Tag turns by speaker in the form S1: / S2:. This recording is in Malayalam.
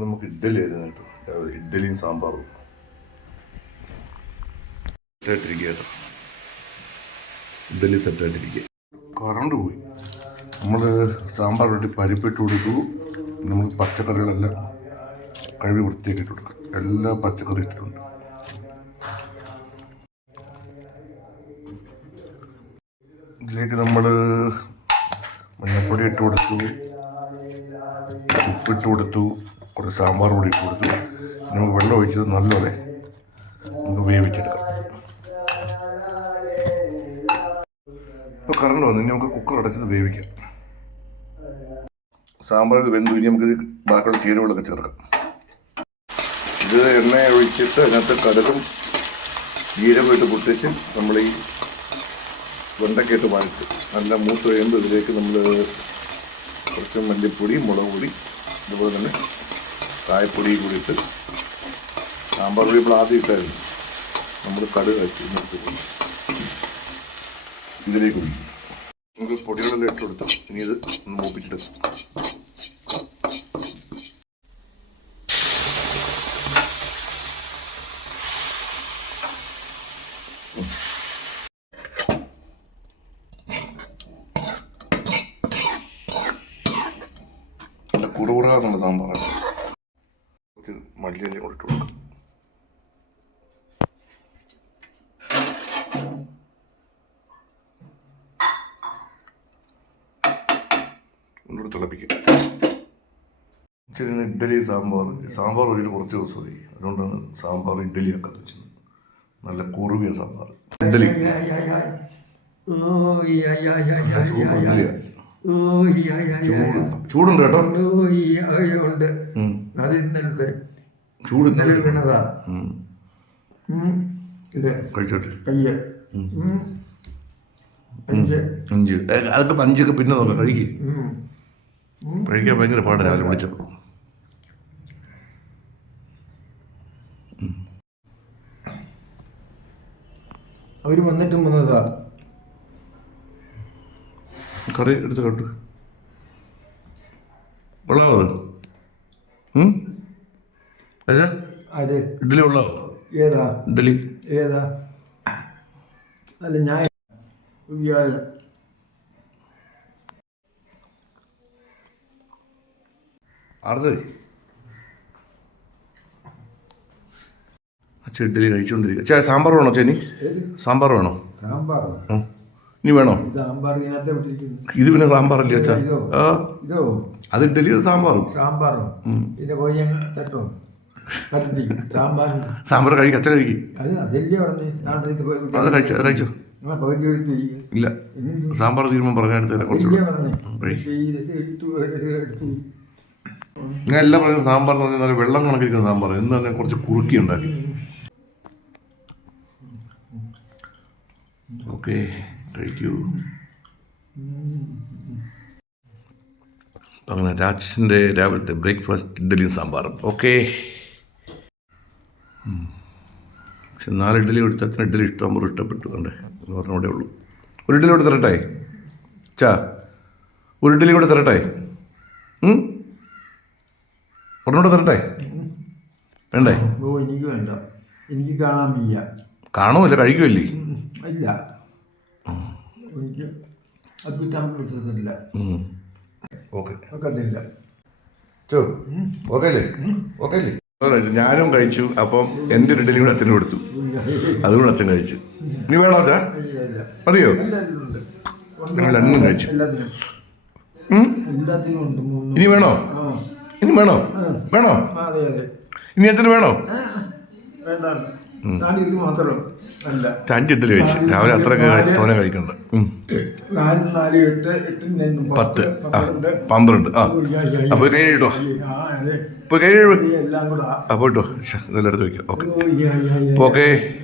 S1: നമുക്ക് ഇഡ്ഡലി ആയിരുന്നു കേട്ടോ. ഇഡ്ഡലിയും സാമ്പാറും. ഇഡ്ഡലി സെറ്റായിട്ടിരിക്കുക കറണ്ട് പോയി. നമ്മൾ സാമ്പാർ വേണ്ടി പരിപ്പിട്ട് കൊടുത്തു. നമ്മൾ പച്ചക്കറികളെല്ലാം കഴുകി വൃത്തിയാക്കിയിട്ട് കൊടുക്കും. എല്ലാ പച്ചക്കറി ഇട്ടിട്ടുണ്ട്. ഇതിലേക്ക് നമ്മൾ മഞ്ഞപ്പൊടി ഇട്ട് കൊടുത്തു. ഉപ്പിട്ട് കൊടുത്തു. കുറച്ച് സാമ്പാർ പൊടി കൊടുത്തു. നമുക്ക് വെള്ളം ഒഴിച്ചത് നല്ലപോലെ നമുക്ക് വേവിച്ചെടുക്കാം. ഇപ്പോൾ കറണ്ട് വന്നു. ഇനി നമുക്ക് കുക്കർ അടച്ചത് വേവിക്കാം. സാമ്പാർ വെന്തു. ഇനി നമുക്ക് ബാക്കിയുള്ള ചേരുവകളൊക്കെ ചേർക്കാം. ഇത് എണ്ണ ഒഴിച്ചിട്ട് അതിനകത്ത് കടുകും ജീരകം ഇട്ട് പൊട്ടിച്ച് നമ്മൾ ഈ വെണ്ടയ്ക്കിട്ട് മാറ്റി നല്ല മൂത്ത് കഴിയുമ്പോൾ ഇതിലേക്ക് നമ്മൾ കുറച്ച് മല്ലിപ്പൊടി മുളക് പൊടി അതുപോലെ തന്നെ കായപ്പൊടി കൂടി ഇട്ട് സാമ്പാർ പൊടി നമ്മൾ ആദ്യം ഇട്ടായിരുന്നു. നമ്മൾ കടുക് കച്ചി ഇതിലേക്ക് ഒഴിക്കും. നമുക്ക് പൊടികളെല്ലാം ഇട്ട് കൊടുത്തു ഇനി ഇത് ഒന്ന് മൂപ്പിച്ചിട്ട്. കുറുകുറ എന്നുള്ള സാമ്പാറാണ്. കുറച്ച് മല്ലിയില കൊടുത്തു കൊടുക്കും ഒന്നുകൂടെ ഇച്ചിരി ഇഡ്ഡലി സാമ്പാർ സാമ്പാർ ഒരു കുറച്ച് ദിവസമായി അതുകൊണ്ടാണ് സാമ്പാർ ഇഡ്ഡലി ഒക്കെ വെച്ചത് നല്ല കുറുകിയ സാമ്പാർ ഇഡ്ഡലി ചൂടുണ്ട് കേട്ടോ.
S2: അത് ഇന്നലത്തെ
S1: ചൂട്
S2: ഇന്നലെ വീണതാ. ഇത്
S1: കഴിച്ചോട്ടെ.
S2: കയ്യ്. അഞ്ച്.
S1: അതൊക്കെ അഞ്ചൊക്കെ പിന്നെ നോക്കാം കഴിക്കും. കഴിക്കാൻ ഭയങ്കര പാടാണ് രാവിലെ വിളിച്ചപ്പോൾ
S2: അവർ വന്നിട്ടും വന്നതാ.
S1: കറി എടുത്ത് കണ്ടു. വെള്ളമോ അത്. ഇഡ്ഡലി ഉള്ളോ?
S2: ഏതാ?
S1: ഇഡ്ഡലി.
S2: ഏതാ? അല്ല ഞാൻ
S1: ആർസേ? ഇഡ്ഡലി കഴിച്ചുകൊണ്ടിരിക്കുക ചേ സാമ്പാർ വേണോ ചേനി സാമ്പാർ വേണോ? സാമ്പാർ. ഇനി വേണോ? ഇത് പിന്നെ സാമ്പാറല്ലേ അച്ഛാ? ആ. അത് ഇഡ്ഡലി സാമ്പാറും.
S2: സാമ്പാറോ. ഇത് പോയി ഞങ്ങൾ തട്ടോ.
S1: സാമ്പാർ. കഴിക്കും അച്ഛൻ കഴിക്കും.
S2: അത് പറഞ്ഞ്?
S1: കഴിച്ചോ ഇല്ല. സാമ്പാർ തീരുമ്പോൾ പറഞ്ഞാൽ തരാം കുറച്ചുകൂടെ.
S2: പറഞ്ഞേ.
S1: ഞാൻ എല്ലാം പറയുന്നത് സാമ്പാർ എന്ന് പറഞ്ഞാൽ വെള്ളം കണക്കിരിക്കുന്ന സാമ്പാർ. എന്ന് പറഞ്ഞാൽ കുറച്ച് കുറുക്കി ഉണ്ടാക്കി. ഓക്കെ. കഴിക്കൂ അങ്ങനെ രാജിന്റെ രാവിലത്തെ ബ്രേക്ക്ഫാസ്റ്റ് ഇഡ്ഡലിയും സാമ്പാറും. ഓക്കെ. പക്ഷെ നാല് ഇഡ്ഡലി കൊടുത്താൽ ഇഡ്ഡലി ഇഷ്ടം ഇഷ്ടപ്പെട്ടു. കണ്ടേ എന്ന് പറഞ്ഞൂടെ ഉള്ളൂ. ഒരു ഇഡ്ഡലി കൂടെ തരട്ടെ? ചാ ഒരു ഇഡ്ഡലി കൂടെ തരട്ടെ? ഉടനോട് ഒരെണ്ണൂടെ തരട്ടെ? വേണ്ടേ?
S2: ഓ എനിക്ക് വേണ്ട. എനിക്ക് കാണാൻ വയ്യ.
S1: കാണുമല്ല കഴിക്കുമല്ലേ
S2: ഇല്ല. എനിക്ക് അത്ഭുതം പറ്റുന്നില്ല
S1: ഓക്കെ.
S2: ഒക്കത്തില്ല
S1: ചോ ഓക്കെ അല്ലേ ഓക്കെ അല്ലേ ഞാനും കഴിച്ചു. അപ്പം എന്റെ ഒരു ഡെലിവറി കൂടെ അച്ഛന് കൊടുത്തു. അതുകൂടെ അച്ഛൻ കഴിച്ചു. ഇനി വേണോ അച്ഛാ? മതിയോ?
S2: ഉണ്ട്
S1: ഞങ്ങൾ രണ്ടും കഴിച്ചു. ഇനി വേണോ? ഇനി വേണോ? വേണോ?
S2: ആ, അതെ അതെ.
S1: ഇനി അച്ഛന് വേണോ?
S2: ഇത് മാത്രം അല്ല.
S1: അഞ്ച് ഇഡലി കഴിച്ചു. രാവിലെ കഴി- തോനെ കഴിക്കണ്ട. ഉം.
S2: നാല് നാല് എട്ട് എട്ട് രണ്ട്
S1: പത്ത്
S2: പന്ത്രണ്ട്.
S1: ആ. അപ്പോൾ കൈ കഴിട്ടോ ഇപ്പോൾ കൈ കഴിവ്
S2: എല്ലാം കൂടെ
S1: അപ്പോൾ ഇട്ടോ ഇതെല്ലാം എടുത്ത് വയ്ക്കാം. ഓക്കെ. ഓക്കെ